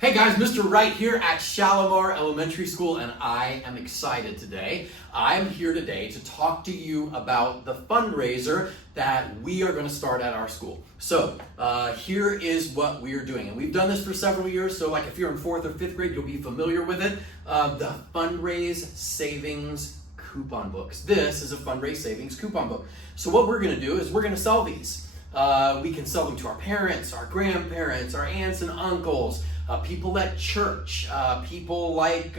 Hey guys, Mr. Wright here at Shalimar Elementary School, and I am excited today. I'm here today to talk to you about the fundraiser that we are going to start at our school. So here is what we are doing, and we've done this for several years, so like if you're in 4th or 5th grade, you'll be familiar with it. The Fundraise Savings Coupon Books. This is a Fundraise Savings Coupon Book. So what we're going to do is we're going to sell these. We can sell them to our parents, our grandparents, our aunts and uncles, people at church, people like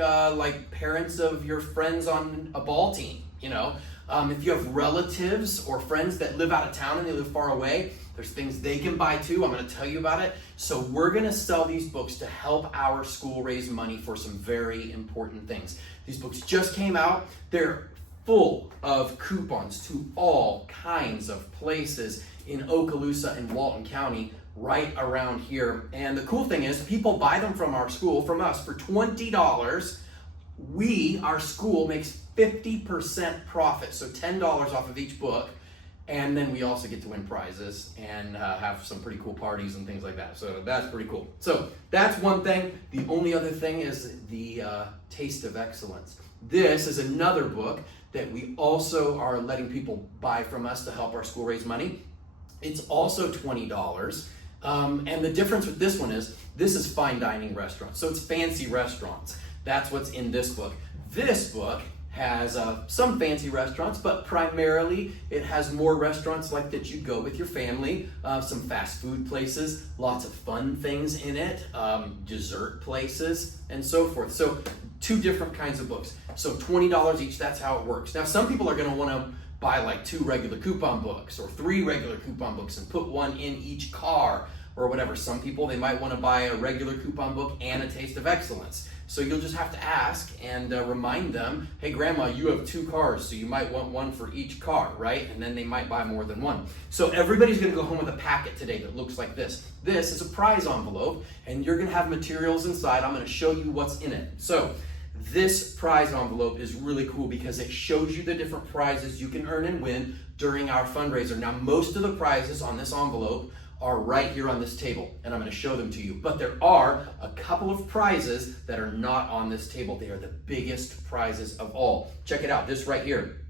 parents of your friends on a ball team, you know. If you have relatives or friends that live out of town and they live far away, there's things they can buy too. I'm going to tell you about it. So we're going to sell these books to help our school raise money for some very important things. These books just came out. They're full of coupons to all kinds of places in Okaloosa and Walton County, right around here. And the cool thing is, people buy them from our school, from us, for $20. Our school makes 50% profit, so $10 off of each book. And then we also get to win prizes and have some pretty cool parties and things like that. So that's pretty cool. So that's one thing. The only other thing is the Taste of Excellence. This is another book that we also are letting people buy from us to help our school raise money. It's also $20. And the difference with this one is, this is fine dining restaurants. So it's fancy restaurants. That's what's in this book. This book has some fancy restaurants, but primarily it has more restaurants like that you go with your family, some fast food places, lots of fun things in it, dessert places, and so forth. So two different kinds of books. So $20 each, that's how it works. Now some people are gonna wanna buy like 2 regular coupon books or 3 regular coupon books and put one in each car or whatever. Some people, they might want to buy a regular coupon book and a Taste of Excellence. So you'll just have to ask and remind them, hey grandma, you have 2 cars, so you might want one for each car, right? And then they might buy more than one. So everybody's gonna go home with a packet today that looks like this. This is a prize envelope, and you're gonna have materials inside. I'm gonna show you what's in it. So this prize envelope is really cool because it shows you the different prizes you can earn and win during our fundraiser. Now, most of the prizes on this envelope are right here on this table, and I'm going to show them to you. But there are a couple of prizes that are not on this table. They are the biggest prizes of all. Check it out, this right here.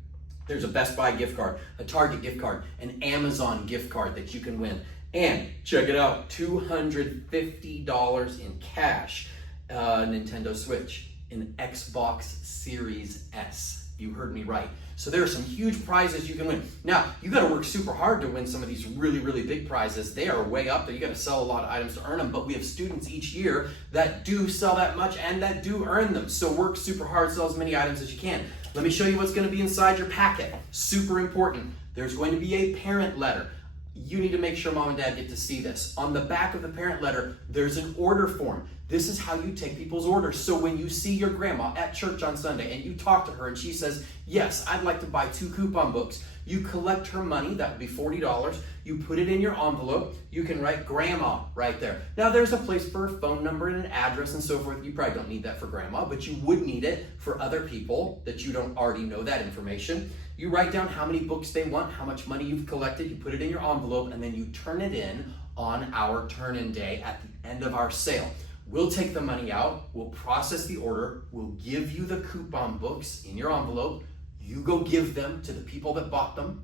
There's a Best Buy gift card, a Target gift card, an Amazon gift card that you can win. And check it out, $250 in cash, Nintendo Switch, an Xbox Series S. You heard me right. So there are some huge prizes you can win. Now, you got to work super hard to win some of these really, really big prizes. They are way up there. You got to sell a lot of items to earn them, but we have students each year that do sell that much and that do earn them. So work super hard, sell as many items as you can. Let me show you what's going to be inside your packet. Super important. There's going to be a parent letter. You need to make sure mom and dad get to see this. On the back of the parent letter, there's an order form. This is how you take people's orders. So when you see your grandma at church on Sunday and you talk to her and she says, yes, I'd like to buy 2 coupon books, you collect her money, that would be $40, you put it in your envelope, you can write grandma right there. Now there's a place for a phone number and an address and so forth. You probably don't need that for grandma, but you would need it for other people that you don't already know that information. You write down how many books they want, how much money you've collected, you put it in your envelope, and then you turn it in on our turn-in day at the end of our sale. We'll take the money out, we'll process the order, we'll give you the coupon books in your envelope, you go give them to the people that bought them,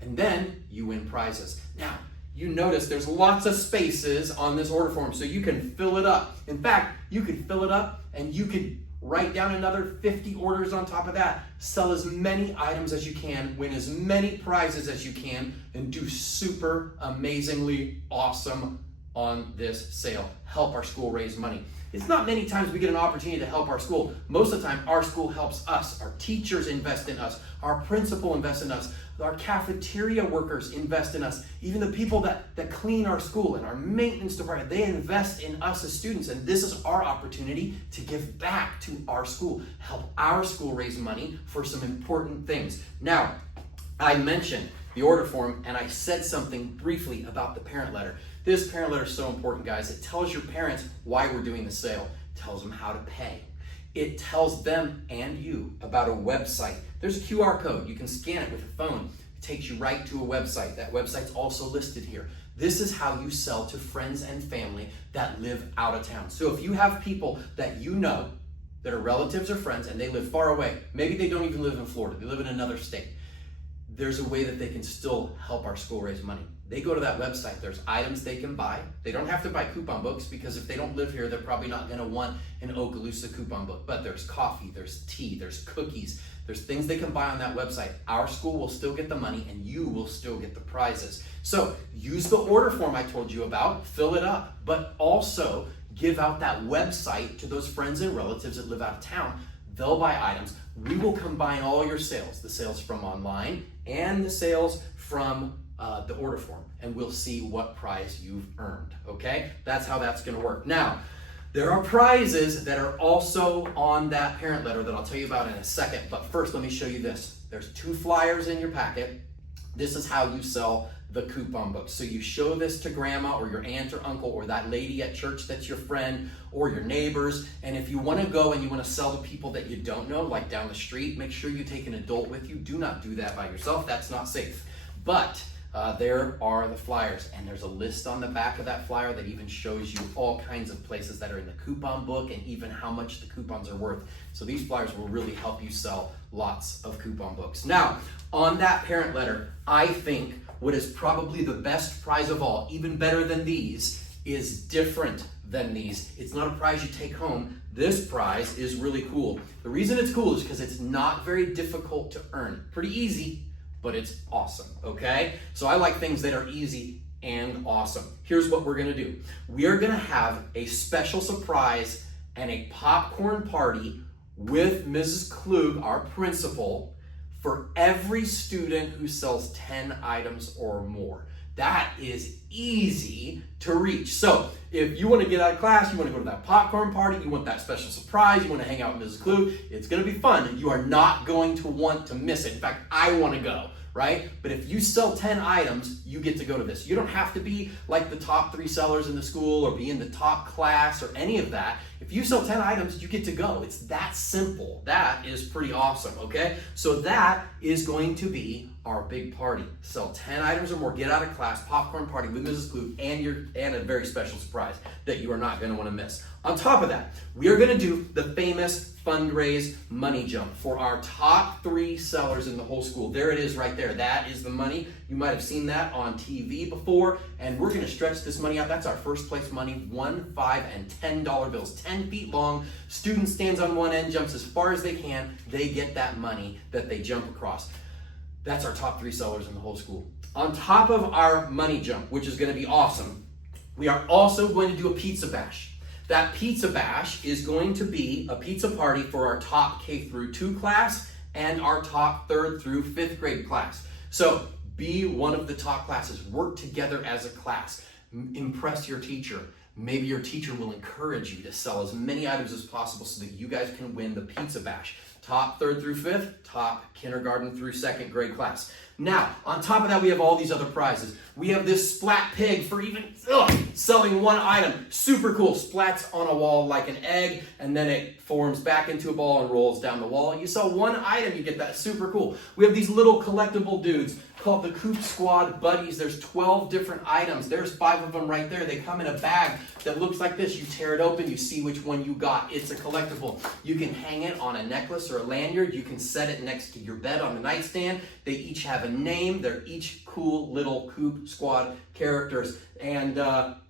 and then you win prizes. Now, you notice there's lots of spaces on this order form, so you can fill it up. In fact, you could fill it up and you could write down another 50 orders on top of that, sell as many items as you can, win as many prizes as you can, and do super amazingly awesome on this sale. Help our school raise money. It's not many times we get an opportunity to help our school. Most of the time, our school helps us. Our teachers invest in us. Our principal invests in us. Our cafeteria workers invest in us. Even the people that clean our school and our maintenance department, they invest in us as students. And this is our opportunity to give back to our school, help our school raise money for some important things. Now, I mentioned the order form and I said something briefly about the parent letter. This parent letter is so important, guys. It tells your parents why we're doing the sale. It tells them how to pay. It tells them and you about a website. There's a QR code. You can scan it with a phone. It takes you right to a website. That website's also listed here. This is how you sell to friends and family that live out of town. So if you have people that you know that are relatives or friends and they live far away, maybe they don't even live in Florida, they live in another state, there's a way that they can still help our school raise money. They go to that website, there's items they can buy. They don't have to buy coupon books because if they don't live here, they're probably not gonna want an Okaloosa coupon book. But there's coffee, there's tea, there's cookies, there's things they can buy on that website. Our school will still get the money and you will still get the prizes. So use the order form I told you about, fill it up, but also give out that website to those friends and relatives that live out of town. They'll buy items. We will combine all your sales, the sales from online and the sales from the order form, and we'll see what prize you've earned, okay? That's how that's gonna work. Now, there are prizes that are also on that parent letter that I'll tell you about in a second, but first let me show you this. There's 2 flyers in your packet. This is how you sell the coupon books. So you show this to grandma or your aunt or uncle or that lady at church that's your friend or your neighbors. And if you want to go and you want to sell to people that you don't know, like down the street, make sure you take an adult with you. Do not do that by yourself. That's not safe. But there are the flyers, and there's a list on the back of that flyer that even shows you all kinds of places that are in the coupon book and even how much the coupons are worth. So these flyers will really help you sell lots of coupon books. Now, on that parent letter, I think what is probably the best prize of all, even better than these, is different than these. It's not a prize you take home. This prize is really cool. The reason it's cool is because it's not very difficult to earn. Pretty easy, but it's awesome, okay? So I like things that are easy and awesome. Here's what we're gonna do. We are gonna have a special surprise and a popcorn party with Mrs. Klug, our principal, for every student who sells 10 items or more. That is easy to reach. So if you want to get out of class, you want to go to that popcorn party, you want that special surprise, you want to hang out with Mrs. Klug, it's going to be fun. You are not going to want to miss it. In fact, I want to go, right? But if you sell 10 items, you get to go to this. You don't have to be like the top 3 sellers in the school or be in the top class or any of that. If you sell 10 items, you get to go. It's that simple. That is pretty awesome, okay? So that is going to be our big party. Sell 10 items or more, get out of class, popcorn party with Mrs. Klug, and a very special surprise that you are not going to want to miss. On top of that, we are going to do the famous fundraise money jump for our top 3 sellers in the whole school. There it is right there. That is the money. You might have seen that on TV before, and we're going to stretch this money out. That's our first place money, $1, $5, and $10 bills, 10 feet long. Student stands on one end, jumps as far as they can. They get that money that they jump across. That's our top 3 sellers in the whole school. On top of our money jump, which is going to be awesome, we are also going to do a pizza bash. That pizza bash is going to be a pizza party for our top K through 2 class and our top 3rd through 5th grade class. So be one of the top classes. Work together as a class. Impress your teacher. Maybe your teacher will encourage you to sell as many items as possible so that you guys can win the pizza bash. Top 3rd through 5th, top kindergarten through 2nd grade class. Now, on top of that, we have all these other prizes. We have this splat pig for even selling 1 item. Super cool. Splats on a wall like an egg, and then it forms back into a ball and rolls down the wall. You sell 1 item, you get that. Super cool. We have these little collectible dudes called the Coop Squad Buddies. There's 12 different items. There's 5 of them right there. They come in a bag that looks like this. You tear it open, you see which one you got. It's a collectible. You can hang it on a necklace or a lanyard. You can set it next to your bed on the nightstand. They each have a name. They're each cool little Coop Squad characters. And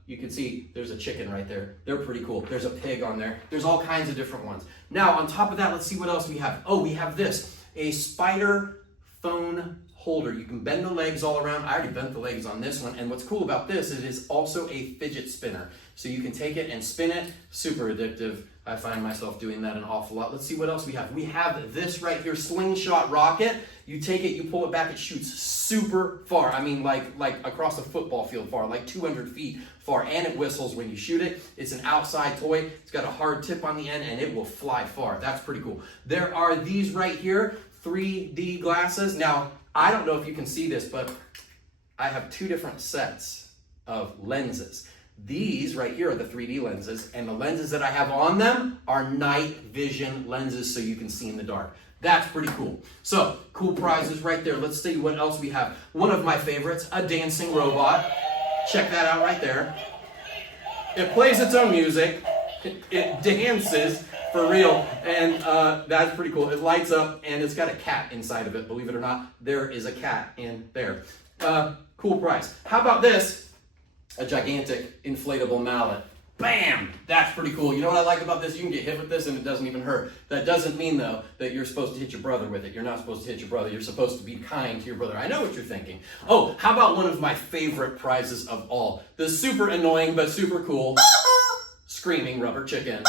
you can see there's a chicken right there. They're pretty cool. There's a pig on there. There's all kinds of different ones. Now, on top of that, let's see what else we have. Oh, we have this, a spider phone holder. You can bend the legs all around. I already bent the legs on this one. And what's cool about this is it is also a fidget spinner. So you can take it and spin it. Super addictive. I find myself doing that an awful lot. Let's see what else we have. We have this right here, slingshot rocket. You take it, you pull it back, it shoots super far. I mean, like across a football field far, like 200 feet far, and it whistles when you shoot it. It's an outside toy. It's got a hard tip on the end, and it will fly far. That's pretty cool. There are these right here, 3D glasses. Now, I don't know if you can see this, but I have 2 different sets of lenses. These right here are the 3D lenses, and the lenses that I have on them are night vision lenses so you can see in the dark. That's pretty cool. So, cool prizes right there. Let's see what else we have. One of my favorites, a dancing robot. Check that out right there. It plays its own music. It dances for real, and that's pretty cool. It lights up, and it's got a cat inside of it. Believe it or not, there is a cat in there. Cool prize. How about this? A gigantic inflatable mallet. Bam! That's pretty cool. You know what I like about this? You can get hit with this and it doesn't even hurt. That doesn't mean, though, that you're supposed to hit your brother with it. You're not supposed to hit your brother. You're supposed to be kind to your brother. I know what you're thinking. Oh, how about one of my favorite prizes of all? The super annoying but super cool screaming rubber chicken.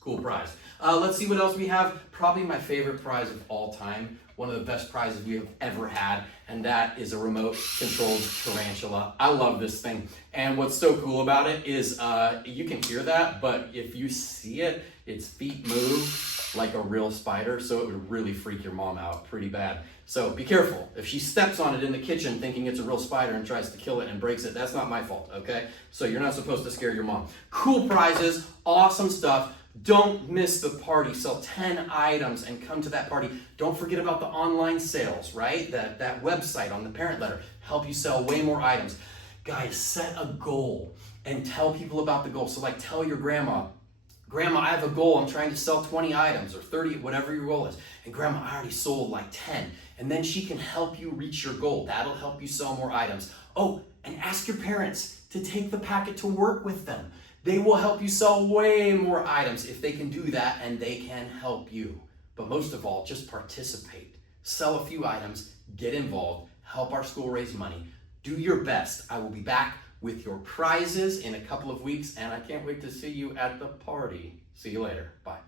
Cool prize. Let's see what else we have. Probably my favorite prize of all time. One of the best prizes we have ever had, and that is a remote-controlled tarantula. I love this thing, and what's so cool about it is you can hear that, but if you see it, its feet move like a real spider, so it would really freak your mom out pretty bad. So be careful. If she steps on it in the kitchen thinking it's a real spider and tries to kill it and breaks it, that's not my fault, okay? So you're not supposed to scare your mom. Cool prizes, awesome stuff. Don't miss the party. Sell 10 items and come to that party. Don't forget about the online sales, right? That website on the parent letter. Help you sell way more items. Guys, set a goal and tell people about the goal. So like tell your grandma, Grandma, I have a goal. I'm trying to sell 20 items or 30, whatever your goal is. And Grandma, I already sold like 10. And then she can help you reach your goal. That'll help you sell more items. Oh, and ask your parents to take the packet to work with them. They will help you sell way more items if they can do that, and they can help you. But most of all, just participate. Sell a few items, get involved, help our school raise money. Do your best. I will be back with your prizes in a couple of weeks, and I can't wait to see you at the party. See you later. Bye.